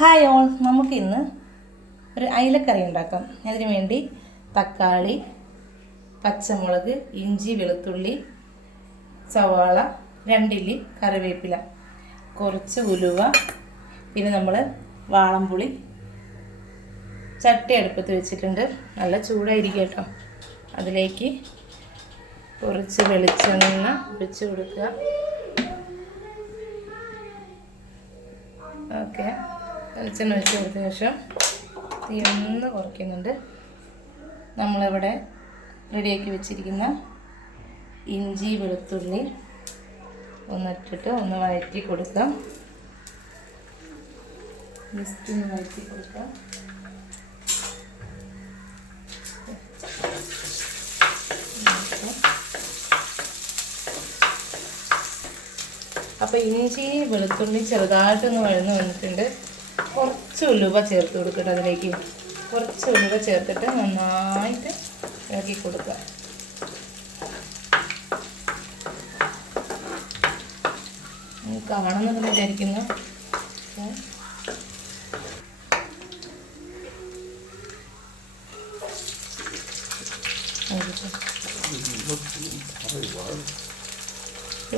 Hi all, നമുക്കിന്ന് ഒരു അയിലക്കറി ഉണ്ടാക്കാം. അതിനു വേണ്ടി തക്കാളി, പച്ചമുളക്, ഇഞ്ചി, വെളുത്തുള്ളി, സവാള, 2 ഇല്ലി കറിവേപ്പില, കുറച്ച് ഉലുവ, പിന്നെ നമ്മൾ വാളംപുളി. ചട്ടി അടുപ്പത്ത് വെച്ചിട്ടുണ്ട്, നല്ല ചൂടായിരിക്കും കേട്ടോ. അതിലേക്ക് കുറച്ച് വെളിച്ചെണ്ണ ഒഴിച്ച് കൊടുക്കുക. ഓക്കെ, വെളിച്ചെണ്ണ ഒഴിച്ച് കൊടുത്ത ശേഷം തീ ഒന്ന് കുറയ്ക്കുന്നുണ്ട്. നമ്മളിവിടെ റെഡിയാക്കി വെച്ചിരിക്കുന്ന ഇഞ്ചി, വെളുത്തുള്ളി ഒന്നിട്ടിട്ട് ഒന്ന് വഴറ്റി കൊടുക്കാം. ജസ്റ്റ് ഒന്ന് വഴറ്റി കൊടുക്കാം. അപ്പോൾ ഇഞ്ചി വെളുത്തുള്ളി ചെറുതായിട്ടൊന്ന് വഴന്ന് വന്നിട്ടുണ്ട്. കുറച്ച് ഉലുവ ചേർത്ത് കൊടുക്കട്ടെ. അതിലേക്ക് കുറച്ച് ഉലുവ ചേർത്തിട്ട് നന്നായിട്ട് ഇളക്കി കൊടുക്കുക. കാണുന്നതെന്ന് വിചാരിക്കുന്നു.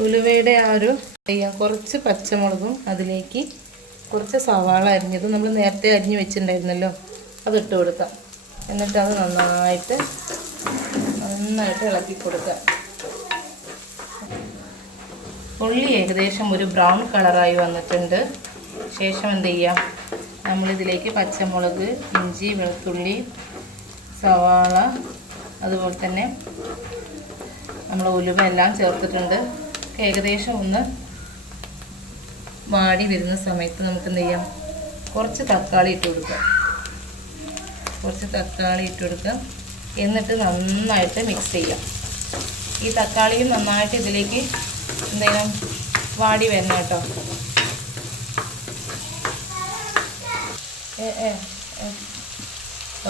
ഉലുവയുടെ ആ ഒരു കുറച്ച് പച്ചമുളകും അതിലേക്ക് കുറച്ച് സവാള അരിഞ്ഞത് നമ്മൾ നേരത്തെ അരിഞ്ഞ് വെച്ചിട്ടുണ്ടായിരുന്നല്ലോ, അതിട്ട് കൊടുക്കാം. എന്നിട്ട് അത് നന്നായിട്ട് ഇളക്കി കൊടുക്കാം. ഉള്ളി ഏകദേശം ഒരു ബ്രൗൺ കളറായി വന്നിട്ടുണ്ട്. ശേഷം എന്ത് ചെയ്യാം, നമ്മളിതിലേക്ക് പച്ചമുളക്, ഇഞ്ചി, വെളുത്തുള്ളി, സവാള, അതുപോലെ തന്നെ നമ്മൾ ഉലുവ എല്ലാം ചേർത്തിട്ടുണ്ട്. ഏകദേശം ഒന്ന് വാടി വരുന്ന സമയത്ത് നമുക്ക് എന്ത് ചെയ്യാം, കുറച്ച് തക്കാളി ഇട്ട് കൊടുക്കാം. എന്നിട്ട് നന്നായിട്ട് മിക്സ് ചെയ്യാം. ഈ തക്കാളിയും നന്നായിട്ട് ഇതിലേക്ക് എന്തെങ്കിലും വാടി വരണം കേട്ടോ.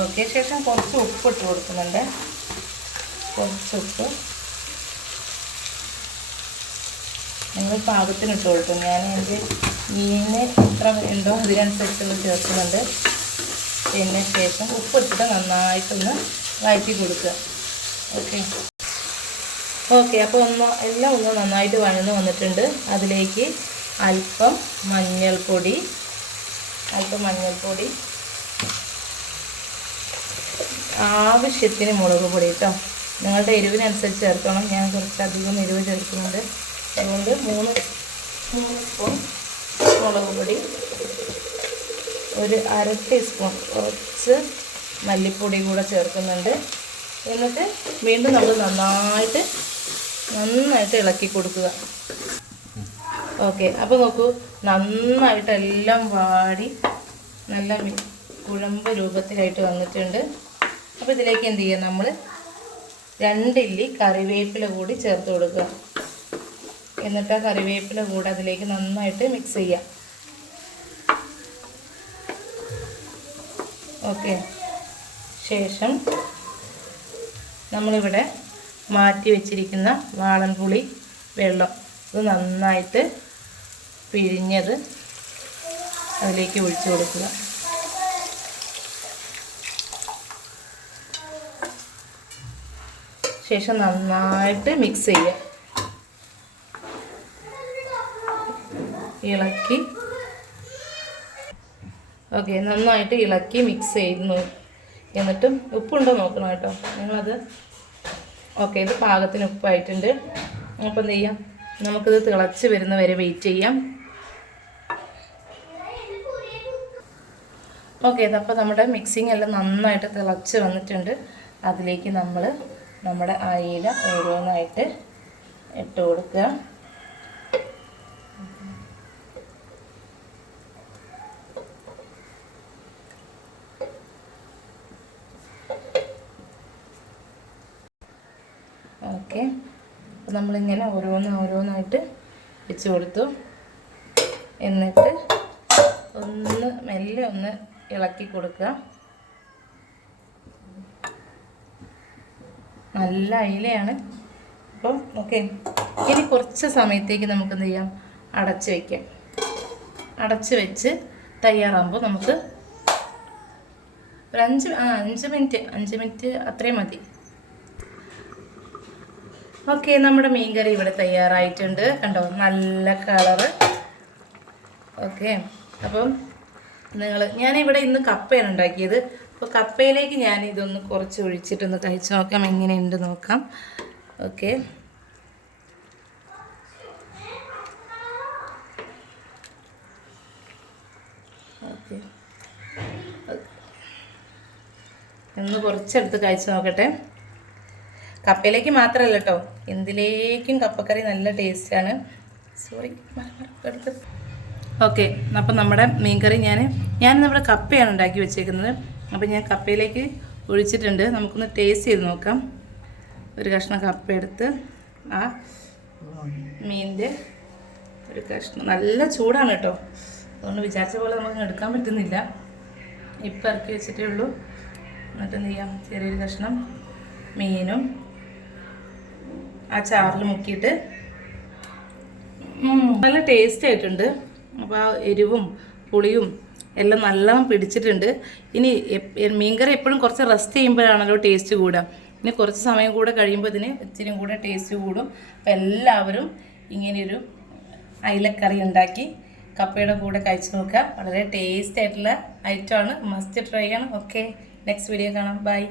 ഓക്കെ, ശേഷം കുറച്ച് ഉപ്പ് ഇട്ട് കൊടുക്കുന്നുണ്ട്. കുറച്ച് ഉപ്പ് നിങ്ങൾ പാകത്തിന് ഇട്ട് കൊടുക്കും. ഞാൻ എൻ്റെ മീനിന് എത്ര ഉണ്ടോ അതിനനുസരിച്ചുള്ള ചേർക്കുന്നുണ്ട്. പിന്നെ ശേഷം ഉപ്പിട്ടിട്ട് നന്നായിട്ടൊന്ന് വഴറ്റി കൊടുക്കുക. ഓക്കെ, അപ്പോൾ എല്ലാം ഒന്ന് നന്നായിട്ട് വഴന്ന് വന്നിട്ടുണ്ട്. അതിലേക്ക് അല്പം മഞ്ഞൾപ്പൊടി, ആവശ്യത്തിന് മുളക് പൊടി കേട്ടോ. നിങ്ങളുടെ എരിവിനനുസരിച്ച് ചേർക്കണം. ഞാൻ കുറച്ചധികം എരിവ് ചേർക്കുന്നുണ്ട്. അതുകൊണ്ട് 3 സ്പൂൺ മുളക് പൊടി, ഒരു 1/2 ടീസ്പൂൺ കുറച്ച് മല്ലിപ്പൊടി കൂടെ ചേർക്കുന്നുണ്ട്. എന്നിട്ട് വീണ്ടും നമ്മൾ നന്നായിട്ട് ഇളക്കി കൊടുക്കുക. ഓക്കെ, അപ്പോൾ നോക്കൂ, നന്നായിട്ട് എല്ലാം വാടി നല്ല കുഴമ്പ് രൂപത്തിലായിട്ട് വന്നിട്ടുണ്ട്. അപ്പോൾ ഇതിലേക്ക് എന്ത് ചെയ്യുക, നമ്മൾ 2 ഇല്ലി കറിവേപ്പില കൂടി ചേർത്ത് കൊടുക്കുക. എന്നിട്ട് ആ കറിവേപ്പില കൂടെ അതിലേക്ക് നന്നായിട്ട് മിക്സ് ചെയ്യാം. ഓക്കെ, ശേഷം നമ്മളിവിടെ മാറ്റി വെച്ചിരിക്കുന്ന വാളൻപുളി വെള്ളം ഇത് നന്നായിട്ട് പിഴിഞ്ഞത് അതിലേക്ക് ഒഴിച്ചു കൊടുക്കുക. ശേഷം നന്നായിട്ട് മിക്സ് ചെയ്യുക. നന്നായിട്ട് ഇളക്കി മിക്സ് ചെയ്യുന്നു. എന്നിട്ടും ഉപ്പുണ്ടോ നോക്കണം കേട്ടോ നിങ്ങളത്. ഓക്കെ, ഇത് പാകത്തിന് ഉപ്പായിട്ടുണ്ട്. അപ്പോൾ എന്ത് ചെയ്യാം, നമുക്കിത് തിളച്ച് വരുന്ന വരെ വെയിറ്റ് ചെയ്യാം. ഓക്കെ, അപ്പോൾ നമ്മുടെ മിക്സിങ് എല്ലാം നന്നായിട്ട് തിളച്ച് വന്നിട്ടുണ്ട്. അതിലേക്ക് നമ്മൾ നമ്മുടെ അയില ഓരോന്നായിട്ട് ഇട്ട് കൊടുക്കുക. ഓക്കെ, അപ്പോൾ നമ്മളിങ്ങനെ ഓരോന്നായിട്ട് വെച്ച് കൊടുത്തു. എന്നിട്ട് മെല്ലെ ഒന്ന് ഇളക്കി കൊടുക്കുക. നല്ല അയിലയാണ്. അപ്പം ഓക്കെ, ഇനി കുറച്ച് സമയത്തേക്ക് നമുക്ക് എന്ത് ചെയ്യാം, അടച്ച് വയ്ക്കാം. അടച്ച് വെച്ച് തയ്യാറാകുമ്പോൾ നമുക്ക് ഒരു 5 മിനിറ്റ് അത്രയും മതി. ഓക്കെ, നമ്മുടെ മീൻകറി ഇവിടെ തയ്യാറായിട്ടുണ്ട്. കണ്ടോ, നല്ല കളറ്. ഓക്കെ, അപ്പം ഞാനിവിടെ ഇന്ന് കപ്പയാണ് ഉണ്ടാക്കിയത്. അപ്പോൾ കപ്പയിലേക്ക് ഞാൻ ഇതൊന്ന് കുറച്ച് ഒഴിച്ചിട്ടൊന്ന് കഴിച്ച് നോക്കാം, എങ്ങനെയുണ്ട് നോക്കാം. ഓക്കെ, ഓക്കെ, ഒന്ന് കുറച്ചെടുത്ത് കഴിച്ച് നോക്കട്ടെ. കപ്പയിലേക്ക് മാത്രമല്ല കേട്ടോ, എന്തിലേക്കും കപ്പക്കറി നല്ല ടേസ്റ്റാണ്. സോറി, എടുത്ത്. ഓക്കെ, അപ്പം നമ്മുടെ മീൻകറി ഞാനിവിടെ കപ്പയാണ് ഉണ്ടാക്കി വെച്ചേക്കുന്നത്. അപ്പം ഞാൻ കപ്പയിലേക്ക് ഒഴിച്ചിട്ടുണ്ട്. നമുക്കൊന്ന് ടേസ്റ്റ് ചെയ്ത് നോക്കാം. ഒരു കഷ്ണം കപ്പ എടുത്ത് ആ മീനിൻ്റെ ഒരു കഷ്ണം, നല്ല ചൂടാണ് കേട്ടോ, അതുകൊണ്ട് വിചാരിച്ച പോലെ നമുക്ക് എടുക്കാൻ പറ്റുന്നില്ല. ഇപ്പം ഇറക്കി വെച്ചിട്ടേ ഉള്ളൂ. എന്നിട്ട് എന്ത് ചെയ്യാം, ചെറിയൊരു കഷ്ണം മീനും ആ ചാറിൽ മുക്കിയിട്ട് നല്ല ടേസ്റ്റ് ആയിട്ടുണ്ട്. അപ്പോൾ ആ എരിവും പുളിയും എല്ലാം നല്ലോണം പിടിച്ചിട്ടുണ്ട്. ഇനി മീൻകറി എപ്പോഴും കുറച്ച് റെസ്റ്റ് ചെയ്യുമ്പോഴാണല്ലോ ടേസ്റ്റ് കൂടുക. ഇനി കുറച്ച് സമയം കൂടെ കഴിയുമ്പോൾ ഇതിന് ഇച്ചിരി കൂടെ ടേസ്റ്റ് കൂടും. അപ്പോൾ എല്ലാവരും ഇങ്ങനെയൊരു അയിലക്കറി ഉണ്ടാക്കി കപ്പയുടെ കൂടെ കഴിച്ച് നോക്കുക. വളരെ ടേസ്റ്റ് ആയിട്ടുള്ള ഐറ്റമാണ്, മസ്റ്റ് ട്രൈ ആണ്. ഓക്കെ, നെക്സ്റ്റ് വീഡിയോ കാണാം. ബൈ.